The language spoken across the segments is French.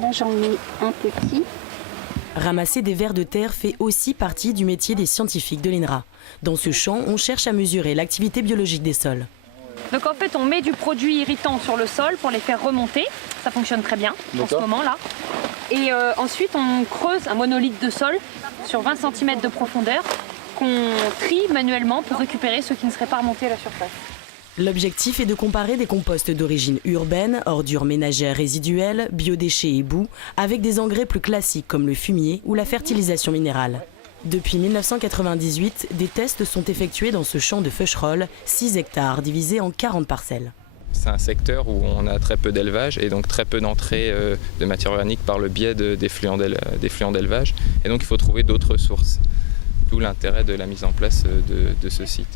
Là, j'en mets un petit. Ramasser des vers de terre fait aussi partie du métier des scientifiques de l'INRA. Dans ce champ, on cherche à mesurer l'activité biologique des sols. Donc en fait, on met du produit irritant sur le sol pour les faire remonter. Ça fonctionne très bien en ce moment-là. Et ensuite, on creuse un monolithe de sol sur 20 cm de profondeur qu'on trie manuellement pour récupérer ceux qui ne seraient pas remontés à la surface. L'objectif est de comparer des composts d'origine urbaine, ordures ménagères résiduelles, biodéchets et boue, avec des engrais plus classiques comme le fumier ou la fertilisation minérale. Depuis 1998, des tests sont effectués dans ce champ de Feucherolles, 6 hectares divisés en 40 parcelles. C'est un secteur où on a très peu d'élevage et donc très peu d'entrée de matière organique par le biais des fluents d'élevage. Et donc il faut trouver d'autres sources, d'où l'intérêt de la mise en place de ce site.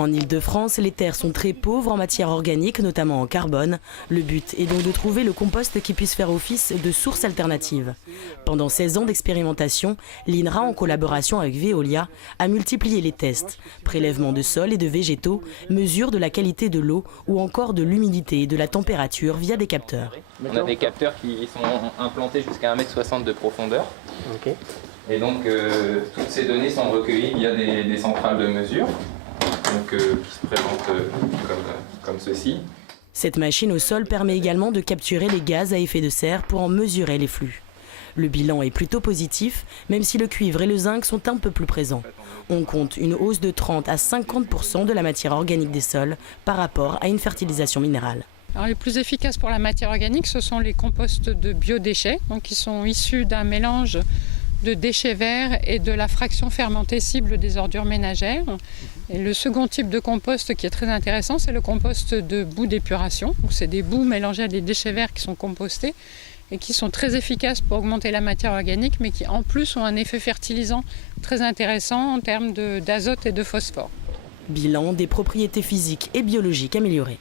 En Île-de-France, les terres sont très pauvres en matière organique, notamment en carbone. Le but est donc de trouver le compost qui puisse faire office de source alternative. Pendant 16 ans d'expérimentation, l'INRA, en collaboration avec Veolia, a multiplié les tests. Prélèvement de sol et de végétaux, mesure de la qualité de l'eau ou encore de l'humidité et de la température via des capteurs. On a des capteurs qui sont implantés jusqu'à 1,60 m de profondeur. Okay. Et donc toutes ces données sont recueillies via des centrales de mesure. Donc, qui se présente comme ceci. Cette machine au sol permet également de capturer les gaz à effet de serre pour en mesurer les flux. Le bilan est plutôt positif, même si le cuivre et le zinc sont un peu plus présents. On compte une hausse de 30 à 50% de la matière organique des sols par rapport à une fertilisation minérale. Alors, les plus efficaces pour la matière organique, ce sont les composts de biodéchets, donc qui sont issus d'un mélange de déchets verts et de la fraction fermentée cible des ordures ménagères. Et le second type de compost qui est très intéressant, c'est le compost de boue d'épuration. C'est des boues mélangées à des déchets verts qui sont compostés et qui sont très efficaces pour augmenter la matière organique, mais qui en plus ont un effet fertilisant très intéressant en termes d'azote et de phosphore. Bilan des propriétés physiques et biologiques améliorées.